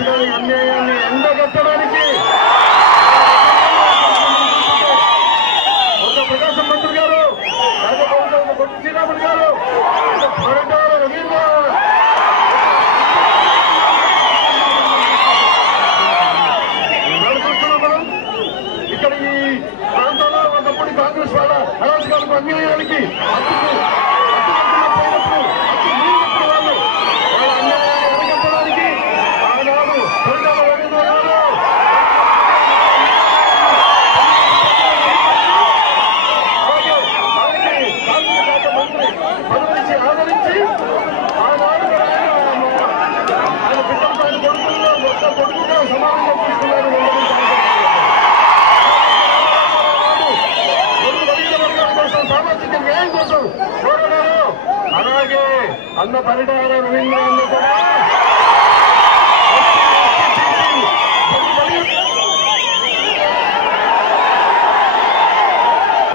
చేసిన అన్యాయాన్ని ఎండగట్టడానికి ఒక ప్రకాశం మంత్రి గారు కొట్టి శ్రీరాముడు గారు ఇక్కడ ఈ ప్రాంతంలో ఒకప్పుడు కాంగ్రెస్ వాళ్ళ అరాజకాలకు అన్యాయానికి సామాజిక న్యాయం కోసం పోరాడారు అలాగే అన్న పరిటాల రవీంద్రాన్ని కూడా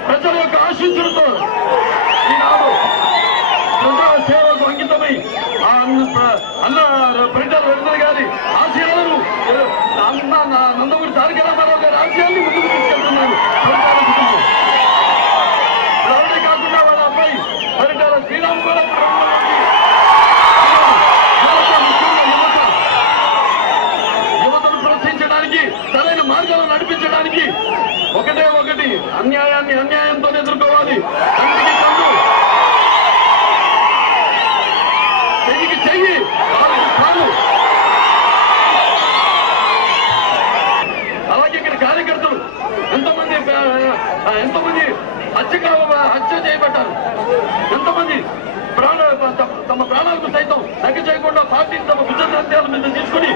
ప్రజల యొక్క ఆశీస్సులతో ఈనాడు ప్రజా సేవకు అంకితమై అన్న పరిటాల రవీంద్ర గారి ఆశయ అన్న నా- నందమూరి తారక రామారావు గారి ఆశయాల్ని ముందుకు తీసుకెళ్తున్నాను. పరిటాల కాకుండా వాళ్ళ అబ్బాయి పరిటాల శ్రీరామ్ కూడా యువతను ప్రోత్సహించడానికి సరైన మార్గాలను నడిపించడానికి ఒకటే ఒకటి అన్యాయాన్ని అన్యాయంతో ఎదుర్కోవాలి. ఎంతమంది హత్య కావ- హత్య చేయబడ్డారు? ఎంతమంది ప్రాణ తమ- ప్రాణాలకు సైతం దగ్గర చేయకుండా పార్టీని తమ భుజ మీద తీసుకుని